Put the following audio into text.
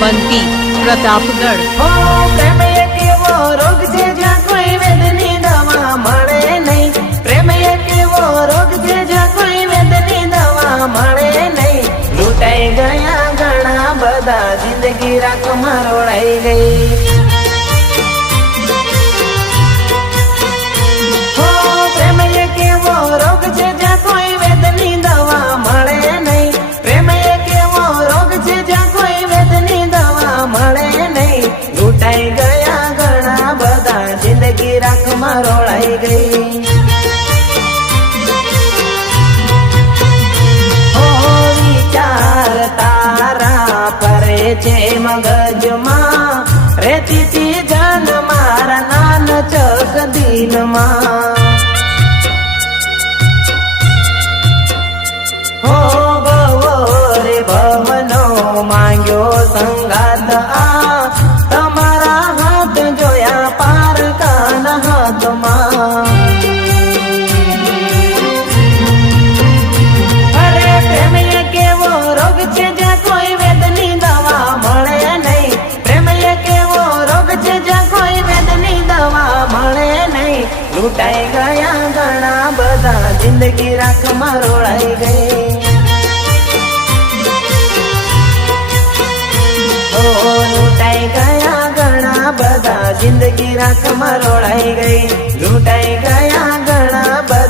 बंटी प्रतापगढ़। प्रेम एक एवो रोग छे ज्यां कोई वेदनी दवा मळे नहीं। प्रेम एक एवो रोग छे ज्यां कोई वेदनी दवा मळे नहीं। लूटाई गया घणा बधा जिंदगी राखमां रोड़ाई गई। प्रेम एक एवो रोग छे ज्यां कोई वेदनी दवा मळे नहीं। प्रेम एक एवो रोग छे ज्यां कोई वेदनी दवा मळे नहीं। लूटाई गया घणा बधा जिंदगी राखमां रोड़ाई गई। विचार तारा परे छे मगजमां रेती थी जन मारा नानचक दिलमां। भवनो मांग्यो संगात आ तमारा हाथ जोया पार कान हाथ मां। अरे प्रेम एक एवो रोग छे ज्यां कोई वेदनी दवा मळे नहीं। प्रेम एक एवो रोग छे ज्यां कोई वेदनी दवा मळे नहीं। लूटाई गया घणा बधा जिंदगी राखमां रोड़ाई गई। लूटाई गया घणा बधा जिंदगी राखमां रोड़ाई गई। लूटाई गया घणा बधा